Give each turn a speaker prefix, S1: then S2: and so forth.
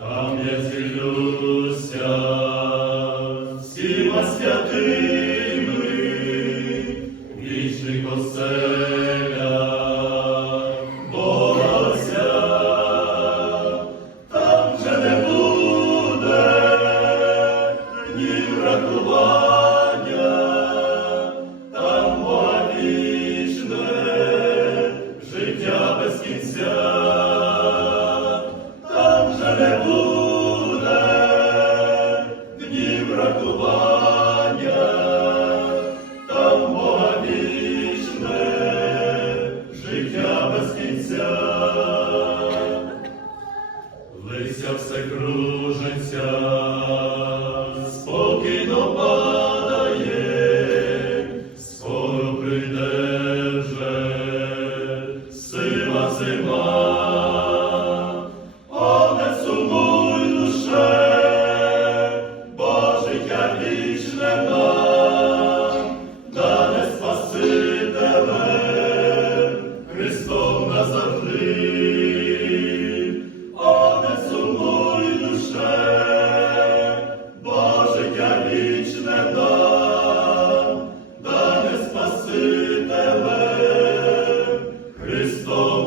S1: Там я зілюся всіма святими, вічних оселя Богося, там вже не буде ні врахування, там вічне, життя без кінця, Кружиться, все кружиться, спокійно падає, скоро прийде вже сива зима, О, не сумуй душе, бо життя вічне нам, да не спаси тебе, Христом назавжди. Christus.